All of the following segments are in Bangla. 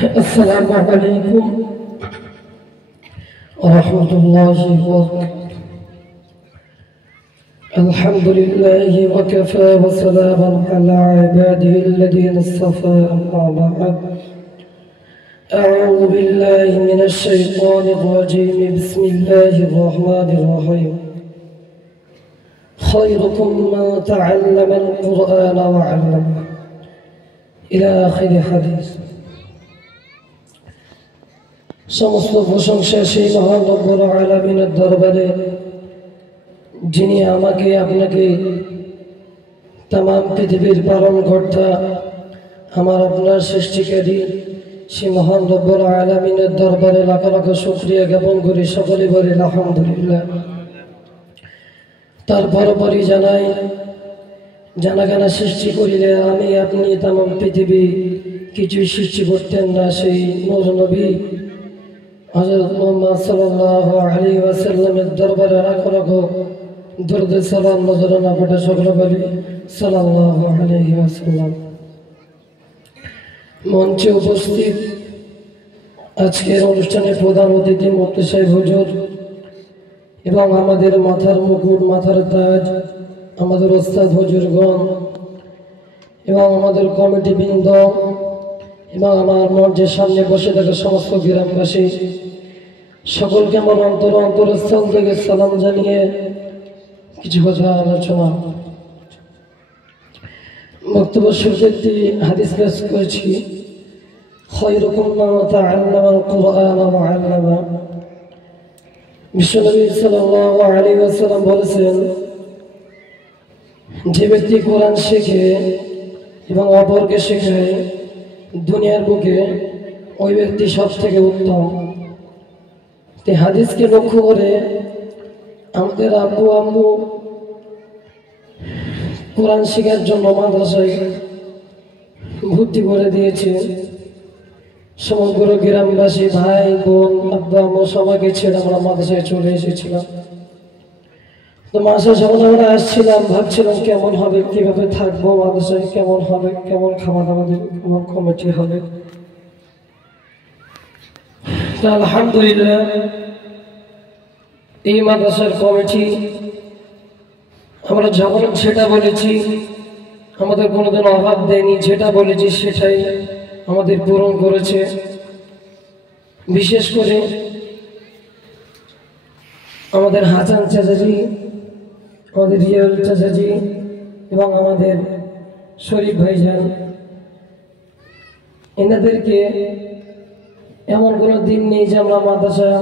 السلام عليكم ورحمة الله وبركاته. الحمد لله وكفى وسلام على عباده الذين اصطفى. أما بعد، أعوذ بالله من الشيطان الرجيم. بسم الله الرحمن الرحيم. خيركم من تعلم القرآن وعلمه إلى آخر حديث। সমস্ত প্রশংসা সেই মহান রব্বুল আলামিনের দরবারে, যিনি আমাকে আপনাকে তামাম পৃথিবীর পালনকর্তা, আমার আপনার সৃষ্টিকারী সেই মহান রব্বুল আলামিনের দরবারে লাখ লাখ শুকরিয়া জ্ঞাপন করি। সকলে বলি আলহামদুলিল্লাহ। তার পরপরই জানাই, জানাগানা সৃষ্টি করিলে আমি আপনি তামাম পৃথিবী কিছুই সৃষ্টি করতেন না। সেই নূর নবী হযরত মুহাম্মদ সাল্লাল্লাহু আলাইহি ওয়াসাল্লামের দরবারে লাখ লাখ দরুদ সালাম নজরানা পড়ে সকলে বলি সাল্লাল্লাহু আলাইহি ওয়াসাল্লাম। মঞ্চে উপস্থিত আজকের অনুষ্ঠানে প্রধান অতিথি মুফতি সাহেব হুজুর এবং আমাদের মাথার মুকুট, মাথার তাজ, আমাদের ওস্তাদ হুজুরগণ এবং আমাদের কমিটি বৃন্দ এবং আমার মঞ্চের সামনে বসে থাকা সমস্ত গ্রামবাসী, সকলকে আমার অন্তরস্থল থেকে সালাম জানিয়ে কিছু কথা আলোচনা বক্তব্য শুরুতে একটি হাদিস পেশ করেছি। খায়রুকুম মান তাআল্লামাল কুরআন ওয়া আল্লামা। বিশ্বনবী সাল্লাল্লাহু আলাইহি ওয়াসাল্লাম বলেছেন, যে ব্যক্তি কোরআন শেখে এবং অপরকে শেখায়, দুনিয়ার বুকে ওই ব্যক্তি সব থেকে উত্তম। এই হাদিসকে লক্ষ্য করে আমাদের আব্বু আম্মু কোরআন শেখার জন্য মাদ্রাসায় ভর্তি করে দিয়েছে। সমগ্র গ্রামবাসী, ভাই বোন, আব্বা আম্মু সবাইকে ছেড়ে আমরা মাদ্রাসায় চলে এসেছিলাম। তো মাসে যখন আমরা আসছিলাম ভাবছিলাম কেমন হবে, কিভাবে থাকবো মাদ্রাসায়, কেমন হবে, কেমন খাওয়া দাওয়া দেবে, কেমন কমিটি হবে। আলহামদুলিল্লাহ, এই মাদ্রাসার কমিটি আমরা যখন সেটা বলেছি আমাদের কোনোদিন অভাব দেয়নি, যেটা বলেছি সেটাই আমাদের পূরণ করেছে। বিশেষ করে আমাদের হাসান চাচাজি, আমাদের রিয়াল চাচাজি এবং আমাদের শরীফ ভাইজান, এনাদেরকে এমন কোনো দিন নেই যে আমরা মাদ্রাসায়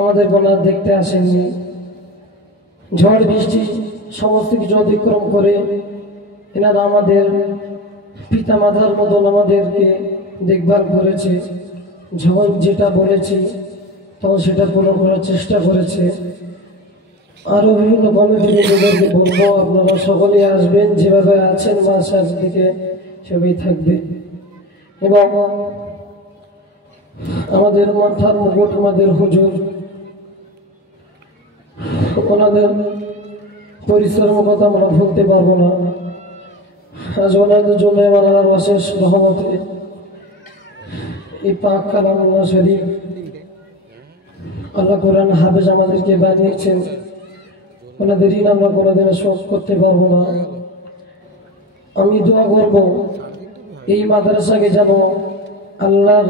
আমাদের কোনো দেখতে আসেননি। ঝড় বৃষ্টি সমস্ত কিছু অতিক্রম করে এনারা আমাদের পিতা মাতার মতন আমাদেরকে দেখভাল করেছে। যখন যেটা বলেছি তখন সেটা পূরণ করার চেষ্টা করেছে। আরও বিভিন্ন কমিটিদেরকে বলবো, আপনারা সকলেই আসবেন, যেভাবে আছেন মাসার দিকে সেভাবেই থাকবে। এবং আমাদের মাথার মুকুট, আমাদের হুজুর, ওনাদের পরিশ্রমের কথা আমরা ভুলতে পারবো না। আজ ওনাদের জন্য আমার অশেষ রহমতে এই পাক কালামুল্লাহ শরীফ আল্লাহ কোরআন হাফেজ আমাদেরকে বানিয়েছেন। ওনাদের ঋণ আমরা কোনোদিনও শোধ করতে পারবো না। আমি দোয়া করব এই মাদ্রাসাকে যেন আল্লাহর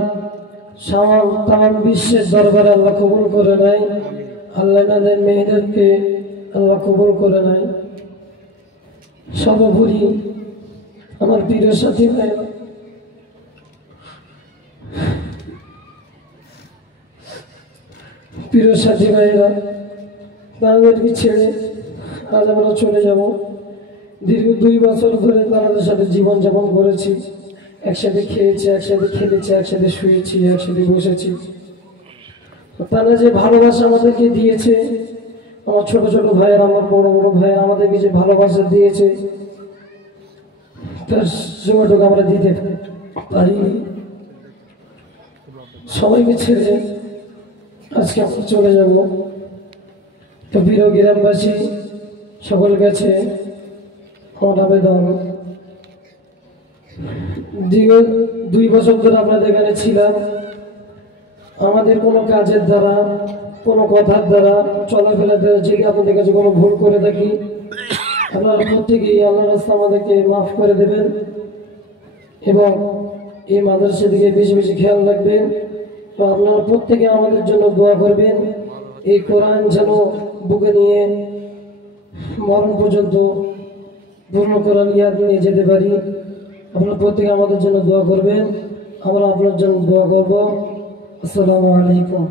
তামাম বিশ্বের দরবারে আল্লাহ কবুল করে নেয়। আল্লাহ এনাদের মেয়েদেরকে আল্লাহ কবুল করে নেয়। সর্বোপরি আমার প্রিয় সাথী ভাইরা, তাদেরকে ছেড়ে আজ আমরা চলে যাব। দীর্ঘ 2 বছর ধরে তাদের সাথে জীবনযাপন করেছি, একসাথে খেয়েছি, একসাথে খেলেছি, একসাথে শুয়েছি, একসাথে বসেছি। তারা যে ভালোবাসা আমাদেরকে দিয়েছে, আমার ছোট ছোট ভাইয়ের, আমার বড় বড় ভাইয়ের আমাদেরকে যে ভালোবাসা দিয়েছে, তার যোগাযোগ আমরা দিতে পারি। সবাইকে ছেড়ে আজকে আমরা চলে যাব। তো প্রিয় গ্রামবাসী, সকল কাছে আমার আবেদন, দীর্ঘ 2 বছর ধরে আপনাদের এখানে ছিলাম। আমাদের কোনো কাজের দ্বারা, কোনো কথার দ্বারা, চলাফেরার দ্বারা যদি আপনাদের কাছে কোনো ভুল করে থাকি, আপনারা প্রত্যেকেই আল্লাহর রাস্তা আমাদেরকে মাফ করে দেবেন এবং এই মাদ্রাসার দিকে বেশি বেশি খেয়াল রাখবেন। তো আপনারা প্রত্যেকে আমাদের জন্য দোয়া করবেন, এই কোরআন যেন বুকে নিয়ে মরণ পর্যন্ত পূর্ণ কোরআন ইয়াদ নিয়ে যেতে পারি। আপনারা প্রত্যেকে আমাদের জন্য দোয়া করবেন, আমরা আপনার জন্য দোয়া করব। আসসালামু আলাইকুম।